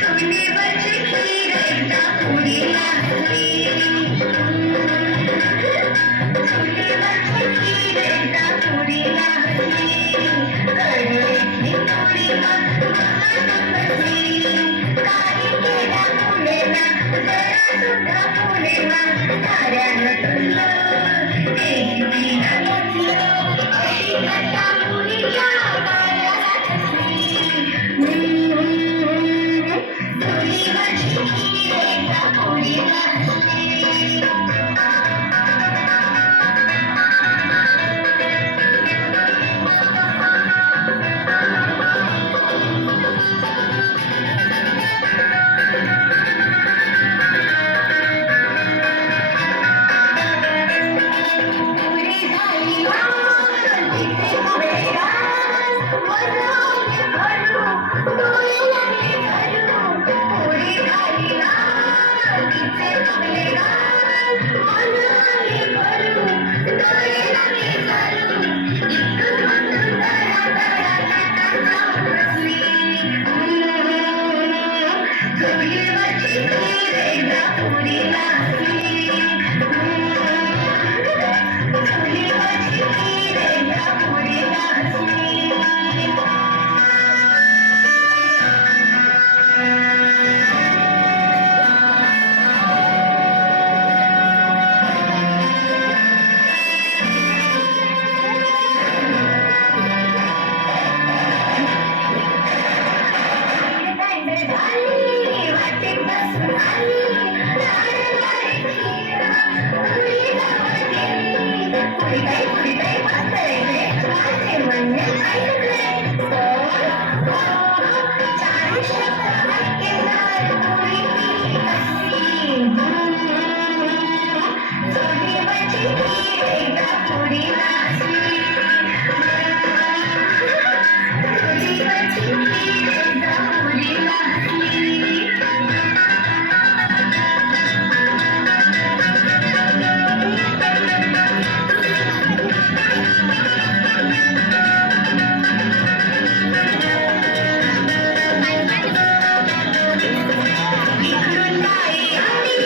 चुलीवरची खीर एकदा पुरीला घातली. चुलीवरची खीर एकदा पुरीला घातली. कढईतली पुरी मग महाग बसली. काही केला फुलेना जरा सुद्धा फुलेना. साऱ्यानं तुटलं एकटीला पोचलं. अशी कथा पुरीच्या पायाला ठसली. चुलीवरची खीर एकदा पुरीला घातली. पुरी झाली लाल, तिचे डोळे लाल. वरवणे भरू, डोळे लागले भरू. पुरी झाली लाल, तिचे डोळे लाल. वरवणे भरू, डोळे लागले भरू. इतकं म्हणून तळा तळा ताटात जाऊन बसली. चुलीवरची खीर एकदा पुरीला घातली. चुलीवरची खीर एकदा पुरीला घातली. थंड झाली, वाटेत बसून आली. लाड लाड खीर पुरीजवळ गेली. पुरीताई पुरीताई पातळले, माझे म्हणणे ऐकले. चार शब्द ऐकणार पुरी ती कसली. चुलीवरची खीर एकदा पुरीला घातली. चुलीवरची खीर एकदा पुरीला घातली. इकडून बाई आली,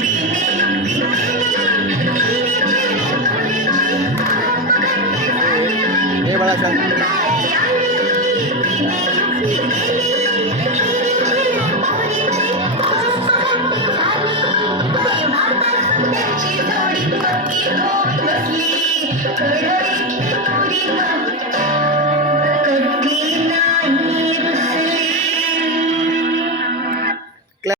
तिने युक्ती केली. तिने केली पुरीची आत्मघाती झाली. हे बाळा सांग. इकडून बाई आली, तिने युक्ती केली. तिने केली पुरीची आत्मघाती झाली. तेव्हापासून त्यांची जोडी पक्की होऊन बसली. कढईतली पुरी मग